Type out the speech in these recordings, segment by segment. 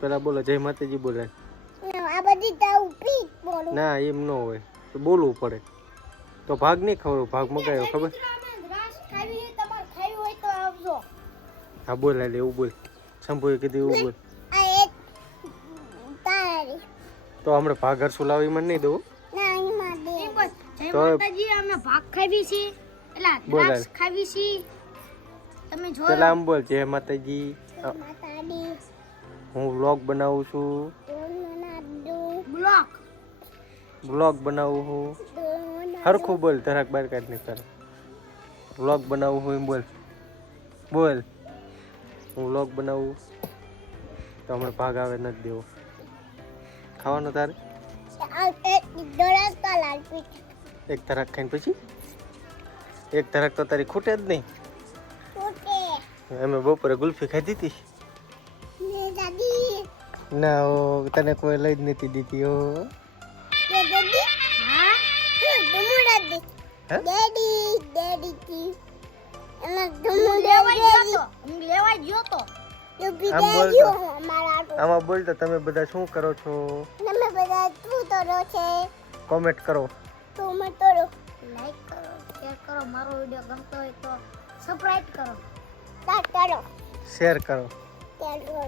પેલા બોલો જય માતાજી બોલે. આ બધી તાવ પી બોલો. ના એમ ન હોય તો બોલવું પડે. તો ભાગ નહીં ખબર ભાગ મગાયો ખબર. હા બોલ એટલે એવું બોલ. શંભુએ કીધું એવું બોલ. આ એક તારી તો હમણાં ભાગ હરસુ લાવી મને નહીં દઉં. ના એમાં દે જય તો માતાજી અમે ભાગ ખાવી છે એટલે બોલ દ્રાક્ષ ખાવી છે તમે જો પેલા આમ બોલ જય માતાજી. માતાડી હું વ્લોગ બનાવું છું. વ્લોગ બનાવું છું. હરખું બોલ ધરાક બાર કાઢ નહીં કરે. વ્લોગ બનાવું છું એમ બોલ. બોલ હું વ્લોગ બનાવું તો હમણાં ભાગ આવે નથી દેવો. ખાવાનો તારે આ એક ડોળા કલાલ પીઠ એક ધરાક ખાઈને પછી એક ધરાક તો તારી ખૂટે જ નહીં. ઓકે અમે બપોરે ગુલ્ફી ખાધી હતી. ને દાદી ના ઓ તને કોઈ લઈ જ નથી દીધી ઓ. ને દાદી હા ધમુ દાદી હે? ડેડી કી એમાં ધમુ હું લેવા દેડી ગયો તો હું લેવા ગયો તો ડૂબી આમ બોલ ગયો તો. અમારા તો આમાં બોલ તો તમે બધા શું કરો છો તમે બધા તું તરો છે કોમેન્ટ કરો. તું મત તરો લાઈક કરો શેર કરો મારો વિડિયો ગમતો હોય તો સબસ્ક્રાઇબ કરો તા તરો શેર કરો. ત્યાં કરો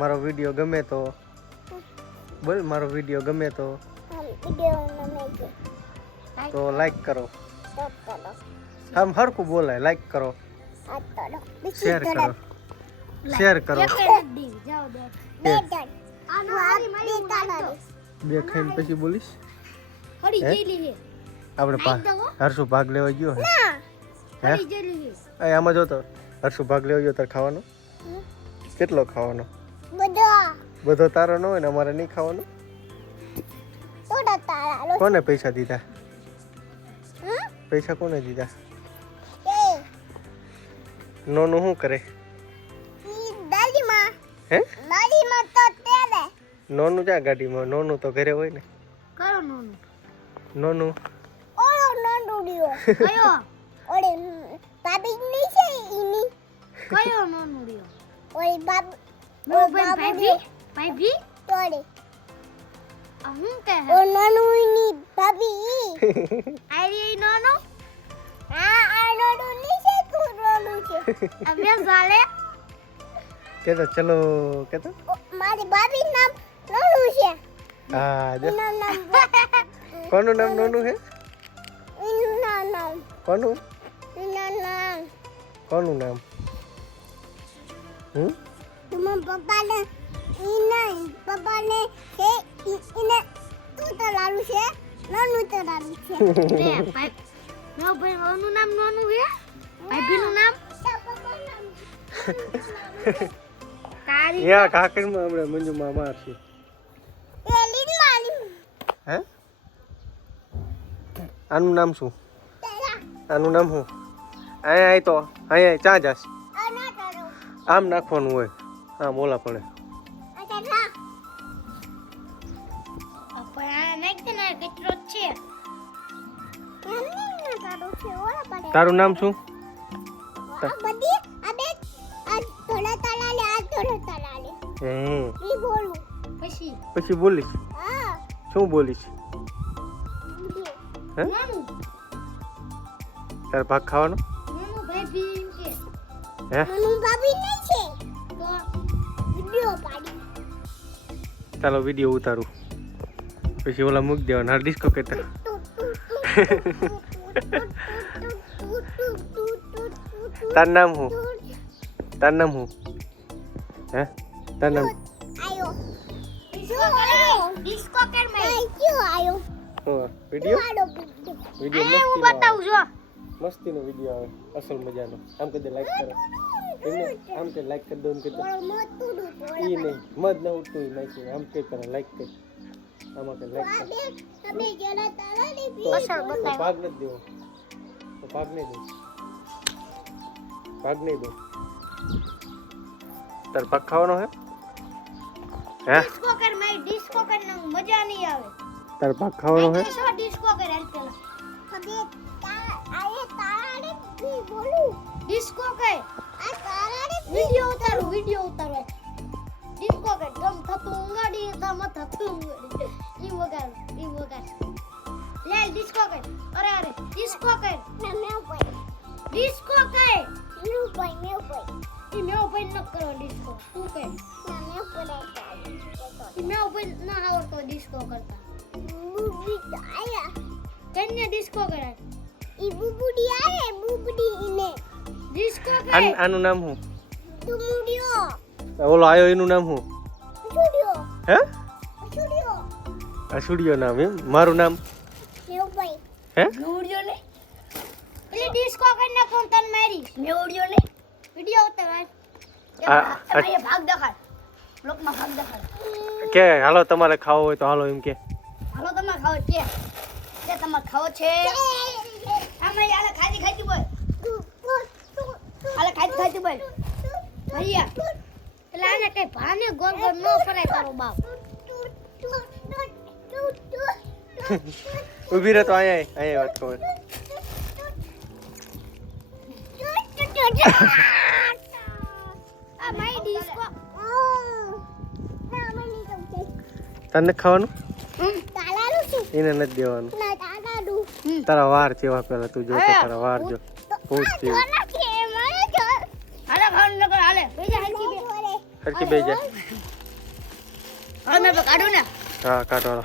મારો વિડીયો ગમે તો બોલ મારો વિડીયો ગમે તો વિડિયો નમે છે તો લાઈક કરો. તો તરો આમ હરખું બોલાય લાઈક કરો આ તરો શેર કરો શેર કરો. એક જ દી જાઓ દો બે જણ આ નો મારી મારી બે તારા બે ખાઈને પછી બોલીશ. હડી હે? જેલી હે આપણે હરસુ ભાગ લેવા ગયો હે ના હે હડી જેલી હે એ આમાં જો તો હરસુ ભાગ લેવા ગયો તારે ખાવાનો કેટલો ખાવાનો બધા બધો તારો ન હોય ને અમારે નહીં ખાવાનો. થોડા તારા લો કોને પૈસા દીધા હમ પૈસા કોને દીધા એ નોનું શું કરે ઈ દાદીમાં હે તો તેલે નોનું ક્યાં ગાડીમાં નોનું તો ઘરે હોય ને. કરો નોનું નોનું ઓળો નંદુડીઓ કયો ઓળે ભાભી ની છે ઈની કયો નોનું રહ્યો ઓળે બાબ નો ભાઈ ભાઈ તોડે આ હું કે ઓ નનુની ભાભી આઈ નોનો આ નનુ ની છે તું નનુ છે અમે ઝાલે કેતો ચલો કેતો મારી ભાભી નામ નનુ છે હા જો એનું નામ કોનું નામ નોનું હે એનું નામ કોનું એનું નામ કોનું નામ તુમ પપ્પાને પપ્પાને છે ઈને તું તો લાડુ છે નનુ તો લાડુ છે રે ભાઈ નો ભાઈ ઓનું નામ નોનું હે ભાઈ નું નામ તારી યા કાકડીમાં હમણાં મંજુમાં મારશે એલી મારી હે આનું નામ શું તેરા આનું નામ શું અહીંયા તો અહીંયા ચા જાસ આના કરો આમ નાખવાનું હોય આમ ઓલા પડે અચ્છા પણ આ નાખ દે ને કેટલો જ છે એમને ના કરો છે ઓલા પડે તારું નામ શું આ બધી આ બે આ થોડા તલાલે આ થોડા તલાલે હે ઈ બોલું પછી પછી બોલીશ હા શું બોલીશ હે નોનું તારે ભાગ ખાવાનો નોનું ભાઈ ભી છે હે નનુ ભાભી નહીં છે તો વિડિયો પાડી ચાલો વિડીયો ઉતારું પછી ઓલા મૂકી દેવાના હા ડિસ્કો કહેતા તારું નામ શું તારું નામ શું હે તારું નામ આયો ડિસ્કો કર મે ક્યો આયો વિડીયો આડો વિડીયો હું બતાવું જો મસ્તીનો વિડીયો આવે અસલ મજાનો આમ કદે લાઈક કરો એમને આમ કે લાઈક કરી દો એમ કે મોટું ઈ નહીં મત ન ઉઠતું ઈ નાખી આમ કે કરે લાઈક કર આમાં કે લાઈક કર તમે જરા તલાલે તો અસલ બતાવ્યો. ભાગ નથી દેવો તો ભાગ નહીં દો ભાગ નહીં દો તાર ભાગ ખાવાનો હે હે ડિસ્કો કર મે ડિસ્કો કર ને મજા નહીં આવે તાર ભાગ ખાવાનો હે શું ડિસ્કો કર હાલ પેલા હવે આયે તારાને ભી બોલું ડિસ્કો કર આ તારાને વિડિયો ઉતારો ડિસ્કો કે ગમ થતું ઊંઘાડી ગમ થતું ઊંઘાડી ઈ વગાડ લે ડિસ્કો કે અરે ડિસ્કો કે ના મેં ભાઈ ડિસ્કો કે મેં ભાઈ ઈ મેં ભાઈ ન કરો ડિસ્કો તું કે ના મેં પડાય ઈ મેં ભાઈ ન આવડતો ડિસ્કો કરતા બુબડી આયા કેને ડિસ્કો કરે ઈ બુબડી આયા બુબડી ઈને ડિસ્કો કે આનું નામ શું? તું મુડિયો ઓલો આયો એનું નામ શું? સ્ટુડિયો હે સ્ટુડિયો આ સ્ટુડિયો નામ એમ? મારું નામ મેં ભાઈ હે? મેવડિયો ને એટલે ડિસ્કો કરીને કોણ તન મારી મેવડિયો ને વિડિયો ઉતાર આ ભાગ દેખાડ લોકમાં ભાગ દેખાડ કે હાલો તમારે ખાવો હોય તો હાલો એમ કે હાલો તમારે ખાવો છે કે તમારે ખાવો છે આમાં યાર ખાતી બોલ હાલે ખાતી બોલ ભૈયા એટલે આને કઈ ભાને ગોળ ગોળ ન ફરાય તારો બાપ ઊભી રહે તો અહીંયા વાત કહું આ માય ડિસ્કો તને ખાવાનું તાલાનું શું એને નથી દેવાનું ના તાલાનું તારા વાર જેવા પેલા તું જો તો તારા વાર જો પૂછ જેવી. જોના કે મને જો હાલે ખાવાનું નકર હાલે ભૈયા હલકી બે હરખી બે જા હવે મેં કાઢું ને હા કાઢો હાલો.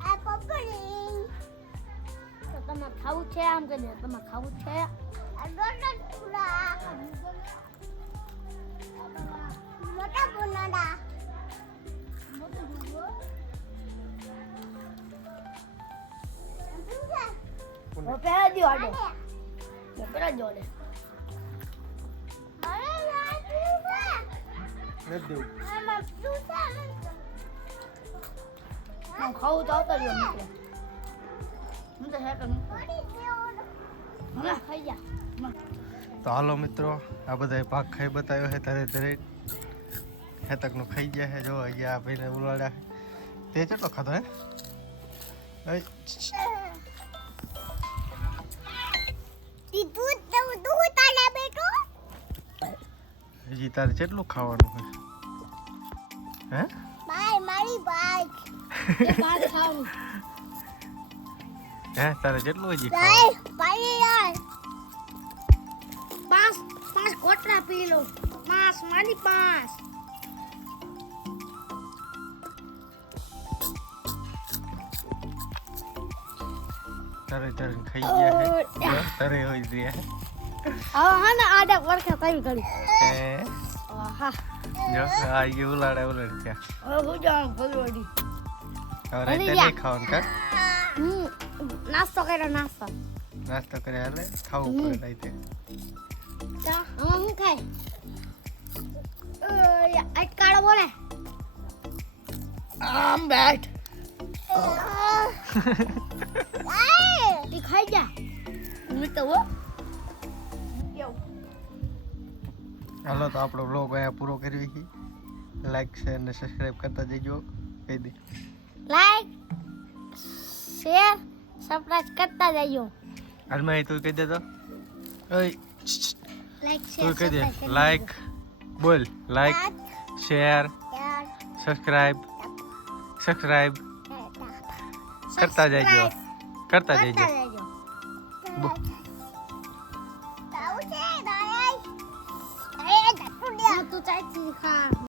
આ પપડી તો તમારે ખાવું છે આમ કે તમારે ખાવું છે આ ડોડો ટુડા મોટા બોનાડા પેલા દિયો આડો પેલા જો લે નથી દેવું. હું ખાવું તો આવતા રહ્યો નીકળે હું તો હેક હમણાં ખાઈ જા તો હાલો મિત્રો આ બધા ભાગ ખાઈ બતાવ્યો છે તારે દરેક હેતકનું ખાઈ ગયા છે જો અહીંયા આ ભાઈને ઉલાડ્યા તે કેટલો ખાધો હે હજી તારે કેટલું ખાવાનું હોય હે મારી ભાઈ એક હાથ ખાવું હે તારે જેટલું હજી ભાઈ ભાઈ યાર 5 કોટરા પી લો 5 મારી 5 તારે ખાઈ ગયા હે તારે હોય રહ્યા હવે હા ને આડા વરખા થઈ ગઈ હે આહા જો આ ये ઉલાડે ક્યાં હવે હું જાઉં ફલવાડી હવે રાતે નહીં ખાવાનું કા નાસ્તો કર્યો નાસ્તો કરે હાલે ખાવું પડે રાતે તા હું ખાય અટકાળો બોલે આમ બેઠ તી ખાઈ જા હું તો હાલો તો આપણો વ્લોગ અહીંયા પૂરો કરવી છે લાઈક શેર અને સબસ્ક્રાઇબ કરતા જજો કહી દે લાઈક શેર સબસ્ક્રાઇબ કરતા જજો હાલમાં તું કહી દે તો ઓય લાઈક તું કહી દે લાઈક બોલ લાઈક શેર સબસ્ક્રાઇબ કરતા જજો તાઉ છે દાઈ એ ગટુ દે તું ચાઈ ખા